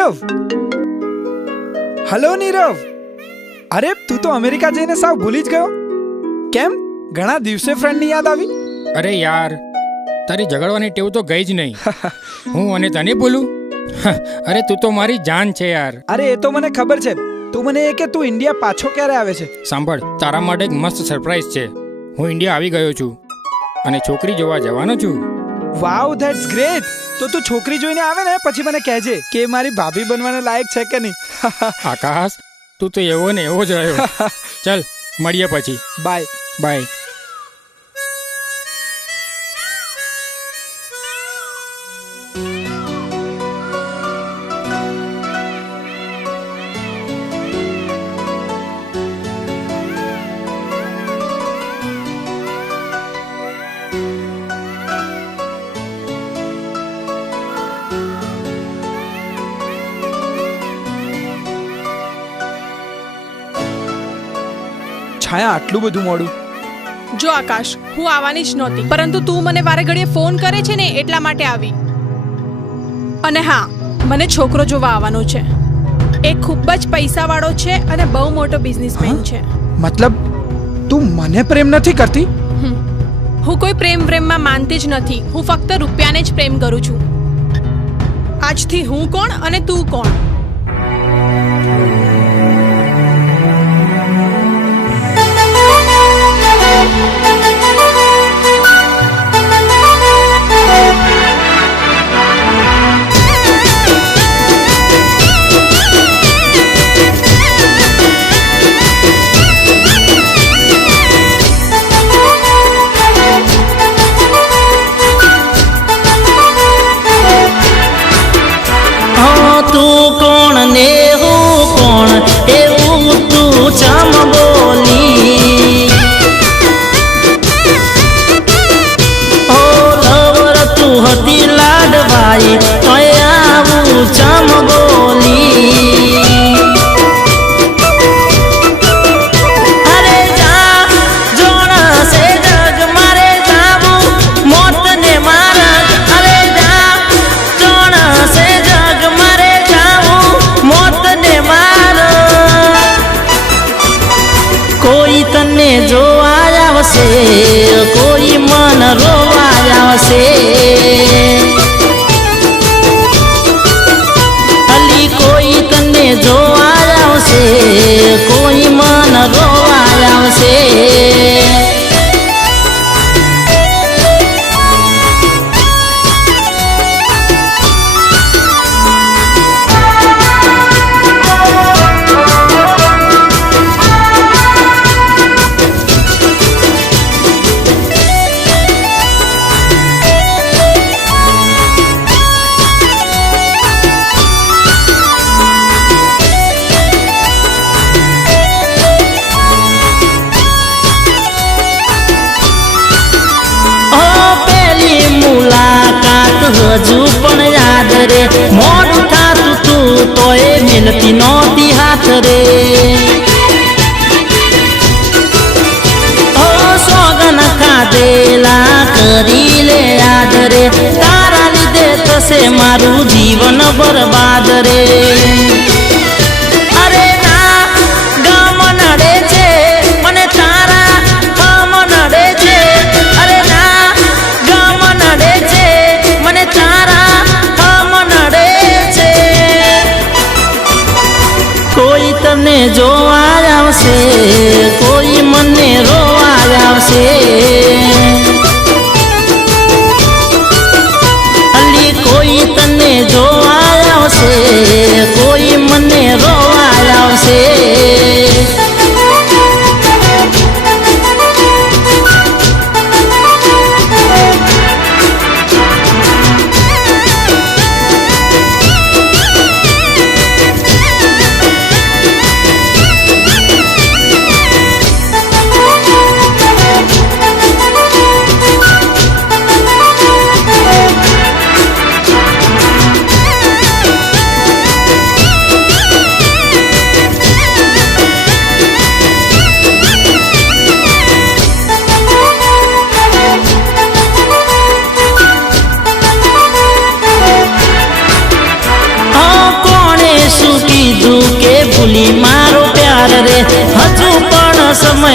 Nirav, hello Nirav. અરે તું તો અમેરિકા જઈને સાવ ભૂલી જ ગયો. કેમ, ઘણા દિવસે ફ્રેન્ડની યાદ આવી? અરે યાર, તારી ઝઘડવાની ટેવ તો ગઈ જ નહીં. હું અને તને બોલું? અરે તું તો મારી જાન છે યાર. અરે એ તો મને ખબર છે. તું મને એ કે તું ઇન્ડિયા પાછો ક્યારે આવે છે? સાંભળ, તારા માટે એક મસ્ત સરપ્રાઈઝ છે. હું ઇન્ડિયા આવી ગયો છું અને છોકરી જોવા જવાનો છું. વાવ, ધેટ્સ ગ્રેટ. તો તું છોકરી જોઈને આવે ને પછી મને કહેજે કે મારી ભાભી બનવાને લાયક છે કે નહીં. આકાશ, તું તો એવો ને એવો જ રહ્યો. ચાલ મળીએ પછી. Bye bye. છાયા, આટલું બધું મોડું? જો આકાશ, હું આવવાની જ નહોતી, પરંતુ તું મને વારે ઘડીએ ફોન કરે છે ને એટલા માટે આવી. અને હા, મને છોકરો જોવા આવવાનો છે. એ ખૂબ જ પૈસાવાળો છે અને બહુ મોટો બિઝનેસમેન છે. મતલબ તું મને પ્રેમ નથી કરતી? હું કોઈ પ્રેમમાં માનતી જ નથી. હું ફક્ત રૂપિયાને જ પ્રેમ કરું છું. આજથી હું કોણ અને તું કોણ? કોઈ મન રોવા આવશે. અલી કોઈ તને જોવા આવશે, કોઈ મન રોવા આવશે. હજુ પણ યાદ રે, મોડું થાતું તું તોય મિલતી નહોતી હાથ રે. ઓ સોગન ખાધેલા કરી લે યાદ રે, તારા લીધે થશે મારું જીવન બરબાદ રે. અરે ના ગમ નડે છે મને તારા, ગમ નડે છે. અરે ના ગમ નડે છે મને તારા, હમ નડે છે. કોઈ તને જોવા આવશે, કોઈ મને રોવા આવશે. અલી કોઈ તને જોવા આવશે, કોઈ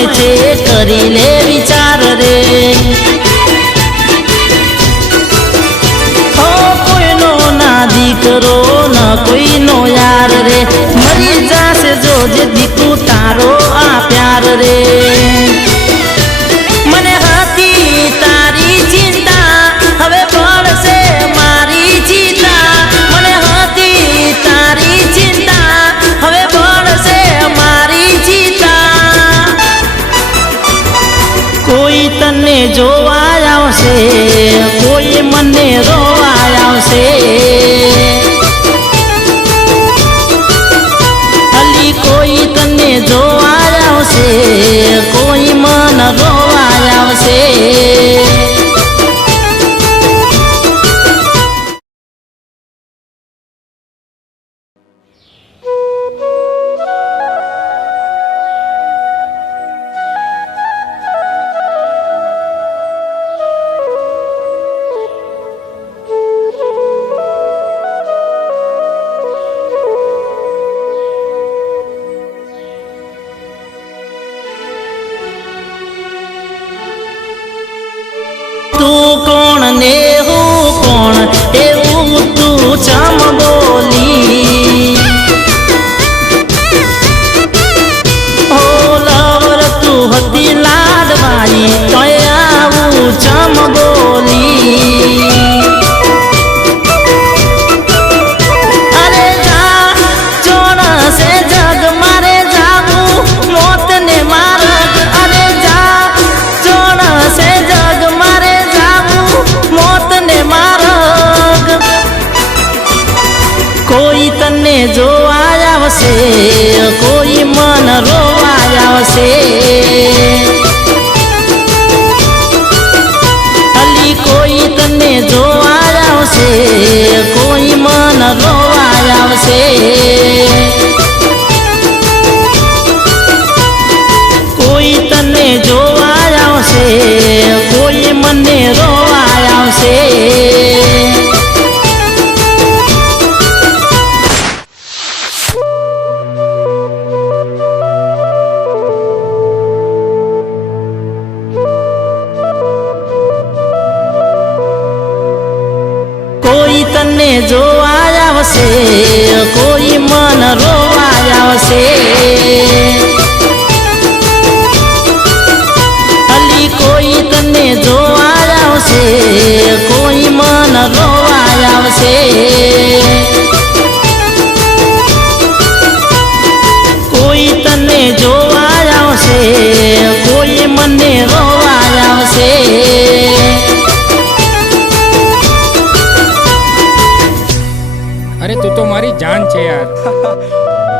હોય છે કરી લે વિચાર રે હો કોઈનો ના દીકરો ન કોઈનો યાર રે મરી જાશે જોજે દીકુ તારો આ પ્યાર રે મને હતી તારી ચિંતા હવે પડશે મારી ચિંતા મને હતી તારી ચિંતા હવે પડશે મારી ચિંતા કોઈ તને જોવા આવશે કોઈ મને રોવા આવશે અલી કોઈ તને જોવા આવશે કોઈ મન રોવા આવશે તું કોણ ને હું કોણ એવું તું ચમ બોલી ઓ લવર તું હતી લાડવાઈ તોય આવું ચમ બોલી અરે જા ચોણસે જગ મારે જાવું મોત ને મારગ અરે જા ચોણસે જગ મારે મોત ને મારગ કોઈ તને જોવા આવશે કોઈ મન રોવા આવશે અલી કોઈ તને જોવા આવશે કોઈ મન રોવા આવશે કોઈ તને જોવા આવશે કોઈ મને રોવા આવશે કોઈ તને જોવા આવશે કોઈ મન રોવા આવશે અલી કોઈ તને જોવા આવશે કોઈ મન રોવા આવશે કોઈ તને જોવા આવશે કોઈ મને રોવા આવશે અરે તું તો મારી જાન છે યાર